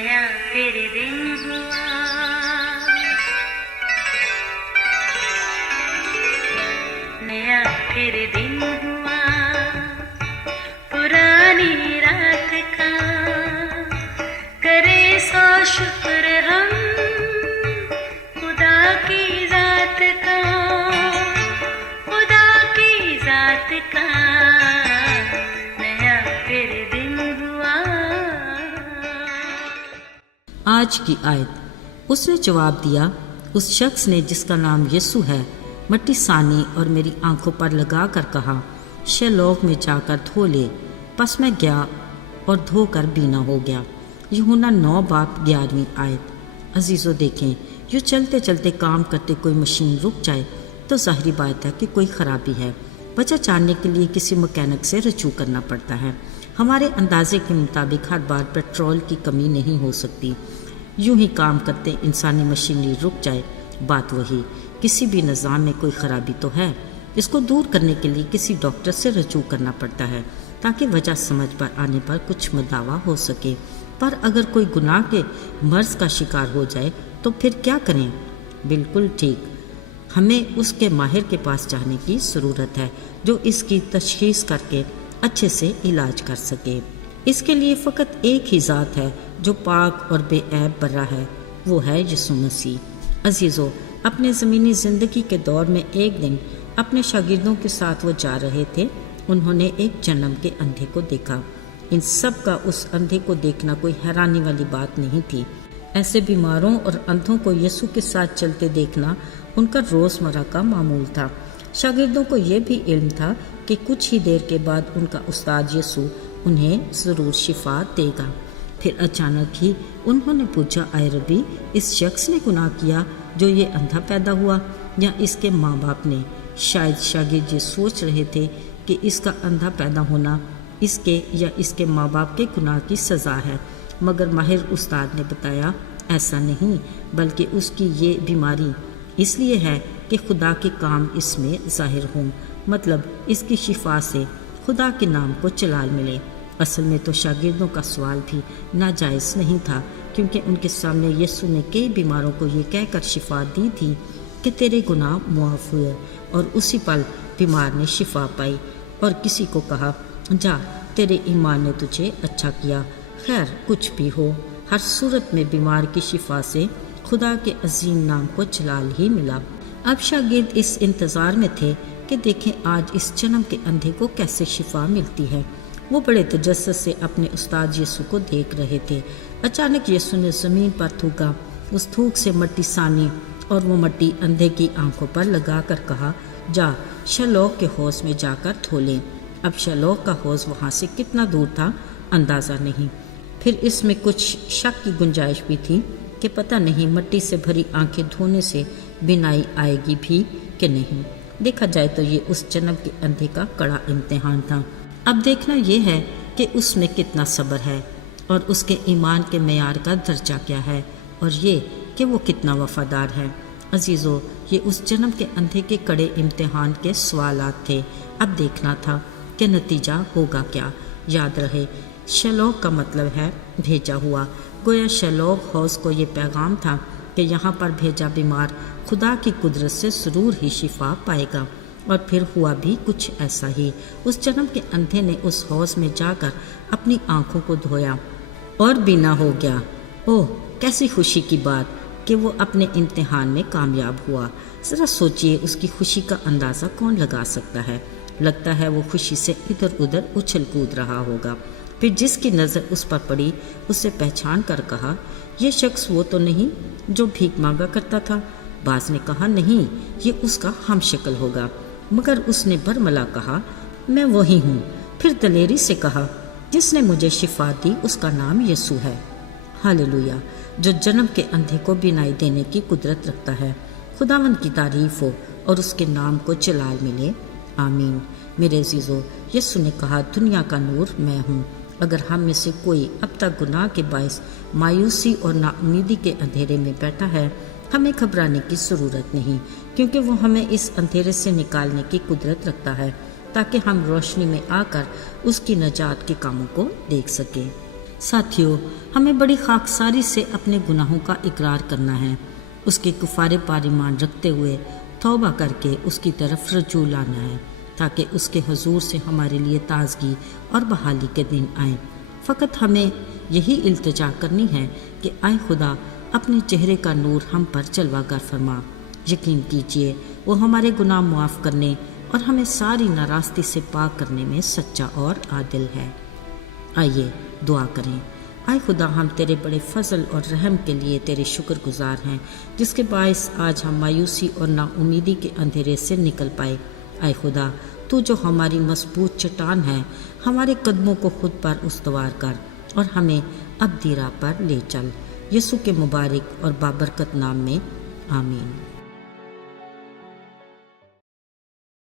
नया फिर दिन हुआ, नया फिर दिन हुआ, पुरानी रात का करे सो शुक्र हम खुदा की जात का, खुदा की जात का नया फिर दिन हुआ। आज की आयत। उसने जवाब दिया, उस शख्स ने जिसका नाम यीशु है, मट्टी सानी और मेरी आंखों पर लगा कर कहा, शेलोह में जाकर धो ले। बस मैं गया और धोकर बीना हो गया। यूहन्ना 9:11 आयत। अजीज़ों देखें, यूँ चलते चलते काम करते कोई मशीन रुक जाए तो ज़ाहिरी बात है कि कोई ख़राबी है। वजह जानने के लिए किसी मैकेनिक से रजू करना पड़ता है। हमारे अंदाजे के मुताबिक हर बार पेट्रोल की कमी नहीं हो सकती। यूं ही काम करते इंसानी मशीनरी रुक जाए, बात वही, किसी भी निज़ाम में कोई ख़राबी तो है। इसको दूर करने के लिए किसी डॉक्टर से रजू करना पड़ता है ताकि वजह समझ पर आने पर कुछ मदावा हो सके। पर अगर कोई गुनाह के मर्ज़ का शिकार हो जाए तो फिर क्या करें? बिल्कुल ठीक, हमें उसके माहिर के पास जाने की ज़रूरत है जो इसकी तशख़ीस करके अच्छे से इलाज कर सके। इसके लिए फ़कत एक ही ज़ात है जो पाक और बेऐब बर्रा है, वो है यीशु मसीह। अजीज़ों, अपने ज़मीनी ज़िंदगी के दौर में एक दिन अपने शागिर्दों के साथ वो जा रहे थे। उन्होंने एक जन्म के अंधे को देखा। इन सब का उस अंधे को देखना कोई हैरानी वाली बात नहीं थी। ऐसे बीमारों और अंधों को यीशु के साथ चलते देखना उनका रोज़मर्रा का मामूल था। शागिर्दों को यह भी इल्म था कि कुछ ही देर के बाद उनका उस्ताद यीशु उन्हें ज़रूर शिफा देगा। फिर अचानक ही उन्होंने पूछा, आए रबी, इस शख्स ने गुनाह किया जो ये अंधा पैदा हुआ या इसके माँ बाप ने? शायद शागिर्द ये सोच रहे थे कि इसका अंधा पैदा होना इसके या इसके माँ बाप के गुनाह की सज़ा है, मगर माहिर उस्ताद ने बताया ऐसा नहीं, बल्कि उसकी ये बीमारी इसलिए है कि खुदा के काम इसमें ज़ाहिर हों, मतलब इसकी शिफा से खुदा के नाम को जलाल मिले। असल में तो शागिर्दों का सवाल भी नाजायज़ नहीं था, क्योंकि उनके सामने यीशु ने कई बीमारों को ये कहकर शिफा दी थी कि तेरे गुनाह मुआफ़ हुए, और उसी पल बीमार ने शिफा पाई और किसी को कहा, जा तेरे ईमान ने तुझे अच्छा किया। खैर कुछ भी हो, हर सूरत में बीमार की शिफा से खुदा के अजीम नाम को जलाल ही मिला। अब शागिर्द इस इंतज़ार में थे कि देखें आज इस जन्म के अंधे को कैसे शिफा मिलती है। वो बड़े तजस्सुस से अपने उस्ताद यीशु को देख रहे थे। अचानक यीशु ने ज़मीन पर थूका। उस थूक से मिट्टी सानी और वो मिट्टी अंधे की आंखों पर लगा कर कहा, जा शेलोह के हौज़ में जाकर धो ले। अब शेलोह का हौज़ वहाँ से कितना दूर था अंदाज़ा नहीं। फिर इसमें कुछ शक की गुंजाइश भी थी कि पता नहीं मिट्टी से भरी आंखें धोने से बिनाई आएगी भी कि नहीं। देखा जाए तो ये उस जन्म के अंधे का कड़ा इम्तिहान था। अब देखना ये है कि उसमें कितना सब्र है और उसके ईमान के मेयार का दर्जा क्या है, और ये कि वो कितना वफादार है। अजीज़ों, ये उस जन्म के अंधे के कड़े इम्तिहान के सवालात थे। अब देखना था कि नतीजा होगा क्या। याद रहे, शेलोह का मतलब है भेजा हुआ। गोया शेलोह हौज़ को ये पैगाम था कि यहाँ पर भेजा बीमार खुदा की कुदरत से ज़रूर ही शिफा पाएगा। और फिर हुआ भी कुछ ऐसा ही। उस जन्म के अंधे ने उस हौज़ में जाकर अपनी आंखों को धोया और बीना हो गया। ओह, कैसी खुशी की बात कि वो अपने इम्तिहान में कामयाब हुआ। ज़रा सोचिए, उसकी खुशी का अंदाज़ा कौन लगा सकता है। लगता है वो खुशी से इधर उधर उछल कूद रहा होगा। फिर जिसकी नज़र उस पर पड़ी उसे पहचान कर कहा, यह शख्स वो तो नहीं जो भीख मांगा करता था? बाज ने कहा, नहीं, ये उसका हम शक्ल होगा। मगर उसने बरमला कहा, मैं वही हूँ। फिर दलेरी से कहा, जिसने मुझे शिफा दी उसका नाम यीशु है। हालेलुया, जो जन्म के अंधे को बिनाई देने की कुदरत रखता है। खुदावंद की तारीफ हो और उसके नाम को जलाल मिले। आमीन। मेरे अजीज़ों, यीशु ने कहा, दुनिया का नूर मैं हूँ। अगर हम में से कोई अब तक गुनाह के बायस मायूसी और नाउमीदी के अंधेरे में बैठा है, हमें घबराने की ज़रूरत नहीं, क्योंकि वो हमें इस अंधेरे से निकालने की कुदरत रखता है ताकि हम रोशनी में आकर उसकी नजात के कामों को देख सकें। ساتھیو، ہمیں بڑی خاکساری سے اپنے گناہوں کا اقرار کرنا ہے، اس کے کفارے پر ایمان رکھتے ہوئے توبہ کر کے اس کی طرف رجوع لانا ہے، تاکہ اس کے حضور سے ہمارے لیے تازگی اور بحالی کے دن آئیں۔ فقط ہمیں یہی التجا کرنی ہے کہ اے خدا، اپنے چہرے کا نور ہم پر جلوہ گر فرما۔ یقین کیجئے وہ ہمارے گناہ معاف کرنے اور ہمیں ساری ناراستی سے پاک کرنے میں سچا اور عادل ہے۔ آئیے دعا کریں۔ اے خدا، ہم تیرے بڑے فضل اور رحم کے لیے تیرے شکر گزار ہیں، جس کے باعث آج ہم مایوسی اور نا امیدی کے اندھیرے سے نکل پائے۔ اے خدا، تو جو ہماری مضبوط چٹان ہے، ہمارے قدموں کو خود پر استوار کر اور ہمیں ابدی راہ پر لے چل۔ یسوع کے مبارک اور بابرکت نام میں آمین۔